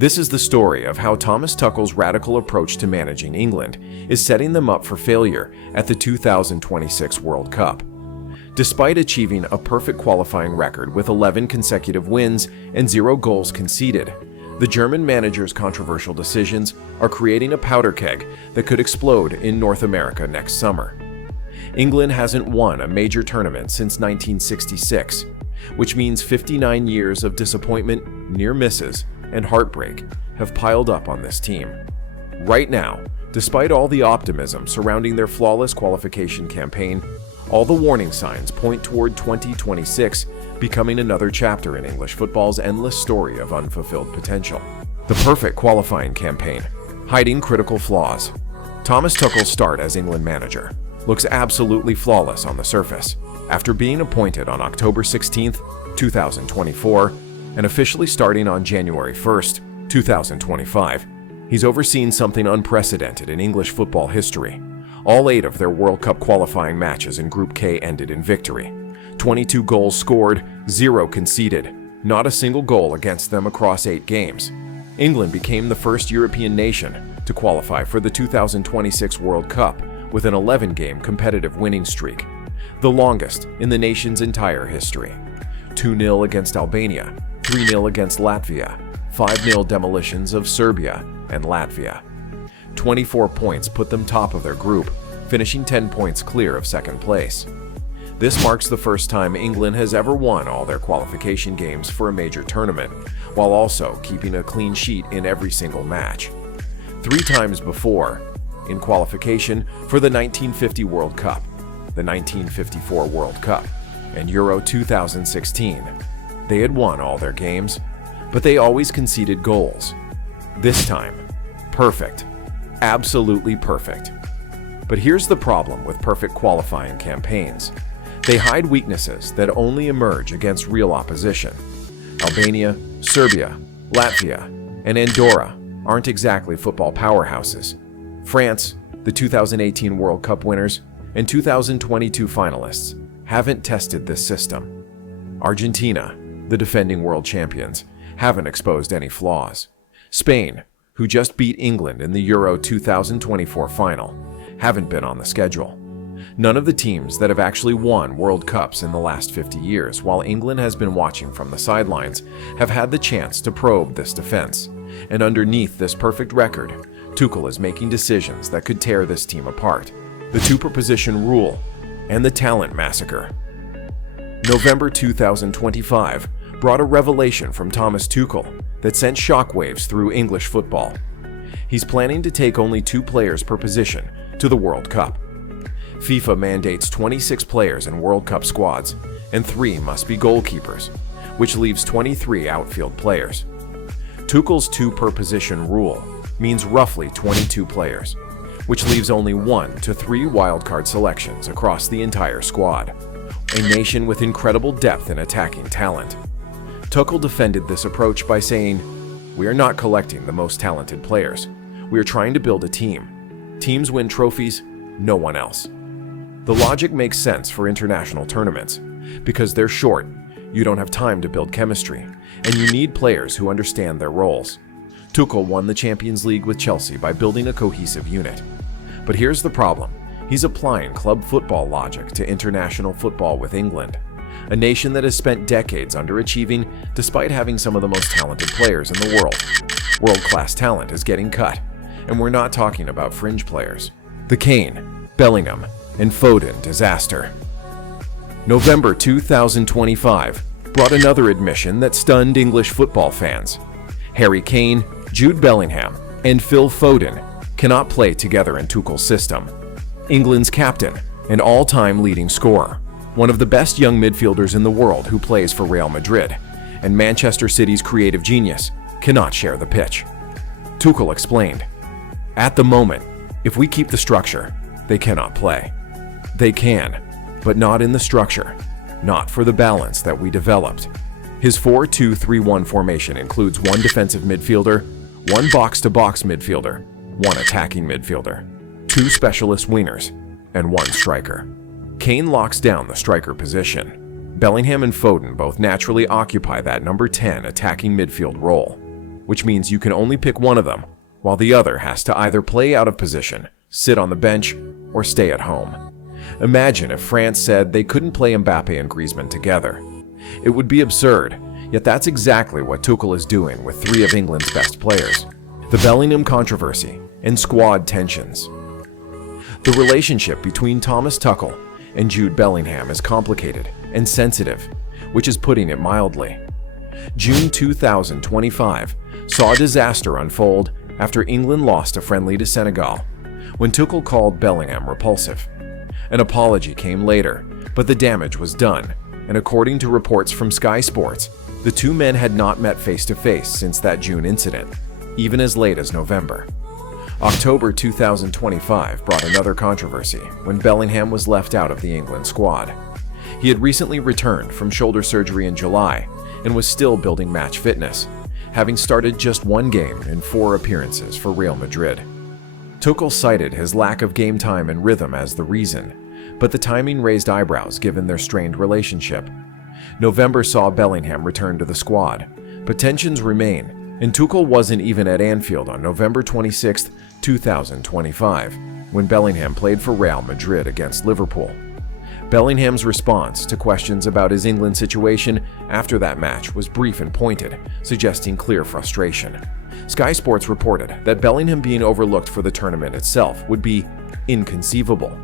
This is the story of how Thomas Tuchel's radical approach to managing England is setting them up for failure at the 2026 World Cup. Despite achieving a perfect qualifying record with 11 consecutive wins and 0 goals conceded, the German manager's controversial decisions are creating a powder keg that could explode in North America next summer. England hasn't won a major tournament since 1966, which means 59 years of disappointment, near misses, and heartbreak have piled up on this team. Right now, despite all the optimism surrounding their flawless qualification campaign, all the warning signs point toward 2026 becoming another chapter in English football's endless story of unfulfilled potential. The perfect qualifying campaign, hiding critical flaws. Thomas Tuchel's start as England manager looks absolutely flawless on the surface. After being appointed on October 16, 2024, and officially starting on January 1, 2025, he's overseen something unprecedented in English football history. All 8 of their World Cup qualifying matches in Group K ended in victory. 22 goals scored, 0 conceded, not a single goal against them across 8 games. England became the first European nation to qualify for the 2026 World Cup with an 11-game competitive winning streak, the longest in the nation's entire history. 2-0 against Albania, 3-0 against Latvia, 5-0 demolitions of Serbia and Latvia. 24 points put them top of their group, finishing 10 points clear of second place. This marks the first time England has ever won all their qualification games for a major tournament, while also keeping a clean sheet in every single match. 3 times before, in qualification for the 1950 World Cup, the 1954 World Cup, and Euro 2016, they had won all their games, but they always conceded goals. This time, perfect. Absolutely perfect. But here's the problem with perfect qualifying campaigns. They hide weaknesses that only emerge against real opposition. Albania, Serbia, Latvia, and Andorra aren't exactly football powerhouses. France, the 2018 World Cup winners, and 2022 finalists haven't tested this system. Argentina, the defending world champions, haven't exposed any flaws. Spain, who just beat England in the Euro 2024 final, haven't been on the schedule. None of the teams that have actually won World Cups in the last 50 years, while England has been watching from the sidelines, have had the chance to probe this defense. And underneath this perfect record, Tuchel is making decisions that could tear this team apart. The 2-per-position rule and the talent massacre. November 2025 brought a revelation from Thomas Tuchel that sent shockwaves through English football. He's planning to take only 2 players per position to the World Cup. FIFA mandates 26 players in World Cup squads, and 3 must be goalkeepers, which leaves 23 outfield players. Tuchel's 2-per-position rule means roughly 22 players, which leaves only 1 to 3 wildcard selections across the entire squad. A nation with incredible depth and attacking talent. Tuchel defended this approach by saying, "We are not collecting the most talented players. We are trying to build a team. Teams win trophies, no one else." The logic makes sense for international tournaments. Because they're short, you don't have time to build chemistry, and you need players who understand their roles. Tuchel won the Champions League with Chelsea by building a cohesive unit. But here's the problem. He's applying club football logic to international football with England, a nation that has spent decades underachieving despite having some of the most talented players in the world. World-class talent is getting cut, and we're not talking about fringe players. The Kane, Bellingham, and Foden disaster. November 2025 brought another admission that stunned English football fans. Harry Kane, Jude Bellingham, and Phil Foden cannot play together in Tuchel's system. England's captain, an all-time leading scorer, one of the best young midfielders in the world who plays for Real Madrid, and Manchester City's creative genius, cannot share the pitch. Tuchel explained, "At the moment, if we keep the structure, they cannot play. They can, but not in the structure, not for the balance that we developed." His 4-2-3-1 formation includes 1 defensive midfielder, 1 box-to-box midfielder, 1 attacking midfielder, 2 specialist wingers, and 1 striker. Kane locks down the striker position. Bellingham and Foden both naturally occupy that number 10 attacking midfield role. which means you can only pick one of them, while the other has to either play out of position, sit on the bench, or stay at home. Imagine if France said they couldn't play Mbappe and Griezmann together. It would be absurd, yet that's exactly what Tuchel is doing with three of England's best players. The Bellingham controversy and squad tensions. The relationship between Thomas Tuchel and Jude Bellingham is complicated and sensitive, which is putting it mildly. June 2025 saw a disaster unfold after England lost a friendly to Senegal, when Tuchel called Bellingham repulsive. An apology came later, but the damage was done, and according to reports from Sky Sports, the two men had not met face-to-face since that June incident, even as late as November. October 2025 brought another controversy when Bellingham was left out of the England squad. He had recently returned from shoulder surgery in July and was still building match fitness, having started just one game in 4 appearances for Real Madrid. Tuchel cited his lack of game time and rhythm as the reason, but the timing raised eyebrows given their strained relationship. November saw Bellingham return to the squad, but tensions remain, and Tuchel wasn't even at Anfield on November 26, 2025, when Bellingham played for Real Madrid against Liverpool. Bellingham's response to questions about his England situation after that match was brief and pointed, suggesting clear frustration. Sky Sports reported that Bellingham being overlooked for the tournament itself would be inconceivable,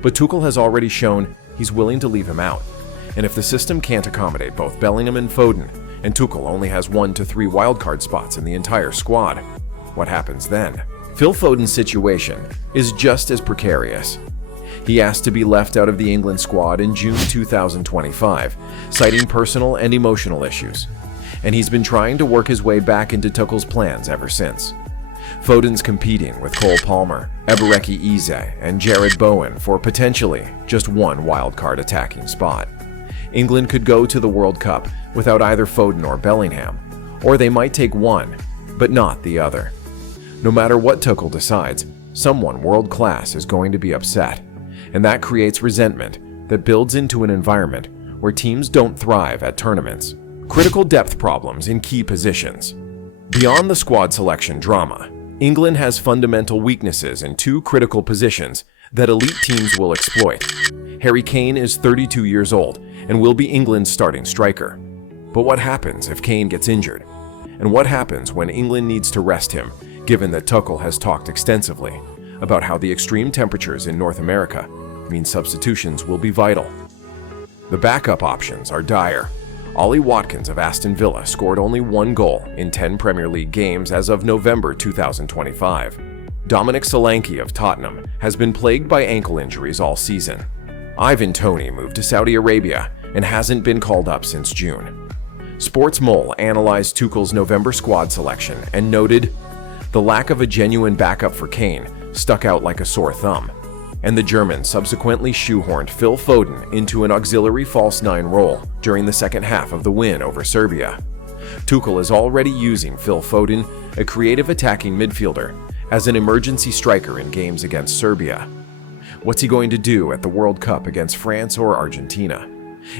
but Tuchel has already shown he's willing to leave him out, and if the system can't accommodate both Bellingham and Foden, and Tuchel only has 1 to 3 wildcard spots in the entire squad, what happens then? Phil Foden's situation is just as precarious. He asked to be left out of the England squad in June 2025, citing personal and emotional issues, and he's been trying to work his way back into Tuchel's plans ever since. Foden's competing with Cole Palmer, Ebereki Eze, and Jared Bowen for potentially just 1 wildcard attacking spot. England could go to the World Cup without either Foden or Bellingham, or they might take one, but not the other. No matter what Tuchel decides, someone world-class is going to be upset, and that creates resentment that builds into an environment where teams don't thrive at tournaments. Critical depth problems in key positions. Beyond the squad selection drama, England has fundamental weaknesses in 2 critical positions that elite teams will exploit. Harry Kane is 32 years old and will be England's starting striker. But what happens if Kane gets injured? And what happens when England needs to rest him, given that Tuchel has talked extensively about how the extreme temperatures in North America mean substitutions will be vital? The backup options are dire. Ollie Watkins of Aston Villa scored only 1 goal in 10 Premier League games as of November 2025. Dominic Solanke of Tottenham has been plagued by ankle injuries all season. Ivan Toney moved to Saudi Arabia and hasn't been called up since June. Sports Mole analyzed Tuchel's November squad selection and noted, "The lack of a genuine backup for Kane stuck out like a sore thumb, and the Germans subsequently shoehorned Phil Foden into an auxiliary false 9 role during the second half of the win over Serbia." Tuchel is already using Phil Foden, a creative attacking midfielder, as an emergency striker in games against Serbia. What's he going to do at the World Cup against France or Argentina?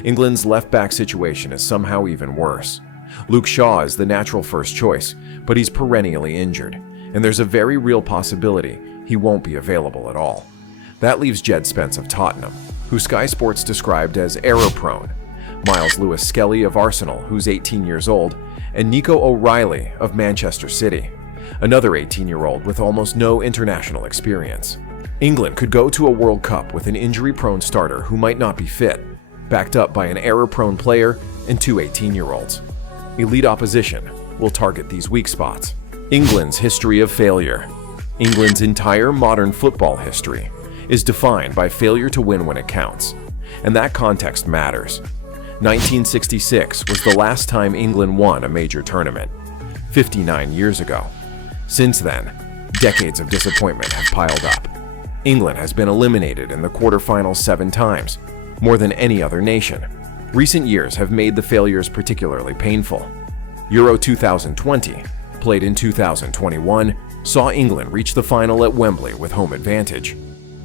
England's left-back situation is somehow even worse. Luke Shaw is the natural first choice, but he's perennially injured, and there's a very real possibility he won't be available at all. That leaves Jed Spence of Tottenham, who Sky Sports described as error-prone, Miles Lewis-Skelly of Arsenal, who's 18 years old, and Nico O'Reilly of Manchester City, another 18-year-old with almost no international experience. England could go to a World Cup with an injury-prone starter who might not be fit, backed up by an error-prone player and 2 18-year-olds. Elite opposition will target these weak spots. England's history of failure. England's entire modern football history is defined by failure to win when it counts, and that context matters. 1966 was the last time England won a major tournament, 59 years ago. Since then, decades of disappointment have piled up. England has been eliminated in the quarterfinals 7 times, more than any other nation. Recent years have made the failures particularly painful. Euro 2020, played in 2021, saw England reach the final at Wembley with home advantage.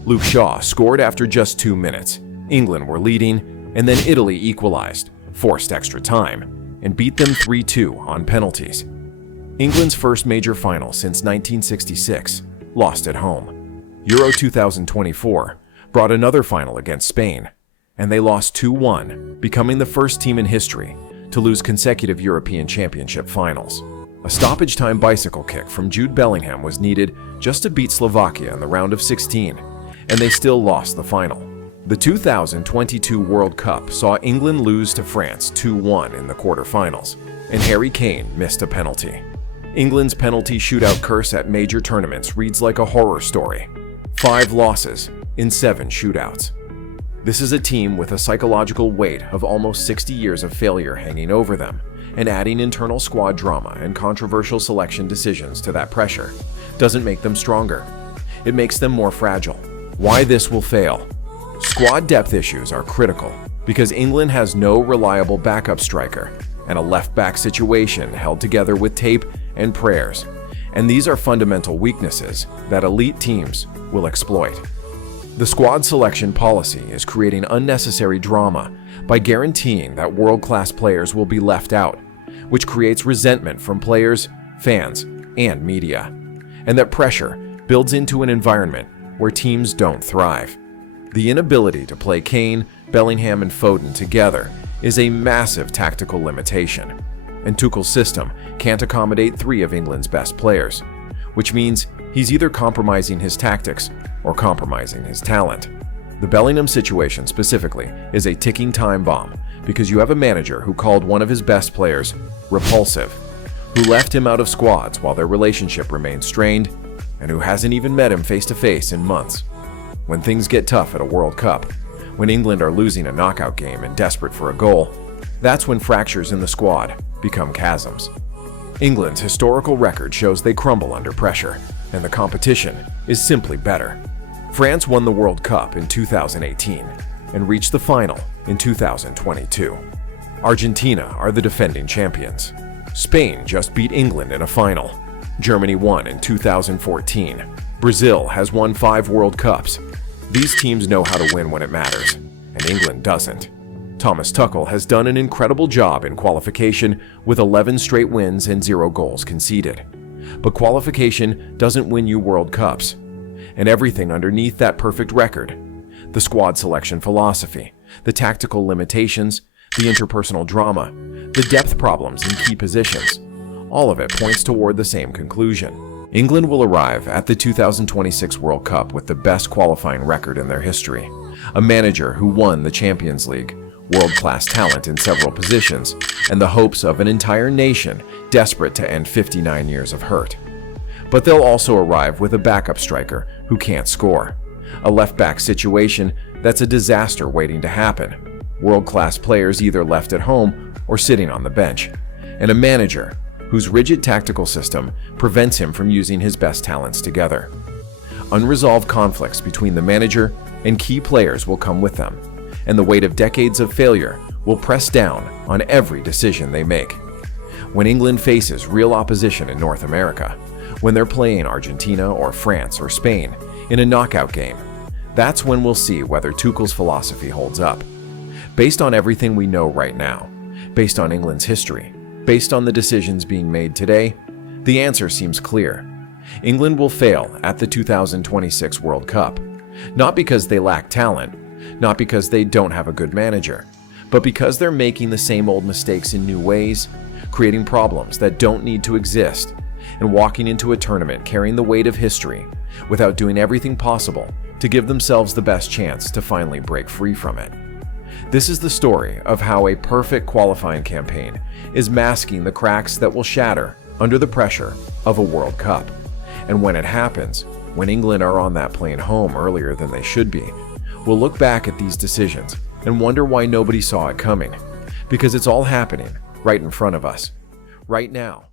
Luke Shaw scored after just 2 minutes. England were leading, and then Italy equalized, forced extra time, and beat them 3-2 on penalties. England's first major final since 1966, lost at home. Euro 2024 brought another final against Spain, and they lost 2-1, becoming the first team in history to lose consecutive European Championship finals. A stoppage-time bicycle kick from Jude Bellingham was needed just to beat Slovakia in the round of 16, and they still lost the final. The 2022 World Cup saw England lose to France 2-1 in the quarterfinals, and Harry Kane missed a penalty. England's penalty shootout curse at major tournaments reads like a horror story. 5 losses in 7 shootouts. This is a team with a psychological weight of almost 60 years of failure hanging over them, and adding internal squad drama and controversial selection decisions to that pressure doesn't make them stronger. It makes them more fragile. Why this will fail? Squad depth issues are critical because England has no reliable backup striker and a left-back situation held together with tape and prayers, and these are fundamental weaknesses that elite teams will exploit. The squad selection policy is creating unnecessary drama by guaranteeing that world-class players will be left out, which creates resentment from players, fans, and media, and that pressure builds into an environment where teams don't thrive. The inability to play Kane, Bellingham, and Foden together is a massive tactical limitation, and Tuchel's system can't accommodate 3 of England's best players, which means he's either compromising his tactics or compromising his talent. The Bellingham situation specifically is a ticking time bomb because you have a manager who called one of his best players repulsive, who left him out of squads while their relationship remained strained, and who hasn't even met him face-to-face in months. When things get tough at a World Cup, when England are losing a knockout game and desperate for a goal, that's when fractures in the squad become chasms. England's historical record shows they crumble under pressure, and the competition is simply better. France won the World Cup in 2018 and reached the final in 2022. Argentina are the defending champions. Spain just beat England in a final. Germany won in 2014. Brazil has won 5 World Cups. These teams know how to win when it matters, and England doesn't. Thomas Tuchel has done an incredible job in qualification with 11 straight wins and 0 goals conceded. But qualification doesn't win you World Cups. And everything underneath that perfect record, the squad selection philosophy, the tactical limitations, the interpersonal drama, the depth problems in key positions, all of it points toward the same conclusion. England will arrive at the 2026 World Cup with the best qualifying record in their history, a manager who won the Champions League, world-class talent in several positions, and the hopes of an entire nation desperate to end 59 years of hurt. But they'll also arrive with a backup striker who can't score, a left-back situation that's a disaster waiting to happen, world-class players either left at home or sitting on the bench, and a manager whose rigid tactical system prevents him from using his best talents together. Unresolved conflicts between the manager and key players will come with them, and the weight of decades of failure will press down on every decision they make. When England faces real opposition in North America, when they're playing Argentina or France or Spain in a knockout game, that's when we'll see whether Tuchel's philosophy holds up. Based on everything we know right now, based on England's history, based on the decisions being made today, the answer seems clear. England will fail at the 2026 World Cup, not because they lack talent, not because they don't have a good manager, but because they're making the same old mistakes in new ways, creating problems that don't need to exist, and walking into a tournament carrying the weight of history without doing everything possible to give themselves the best chance to finally break free from it. This is the story of how a perfect qualifying campaign is masking the cracks that will shatter under the pressure of a World Cup. And when it happens, when England are on that plane home earlier than they should be, we'll look back at these decisions and wonder why nobody saw it coming, because it's all happening right in front of us, right now.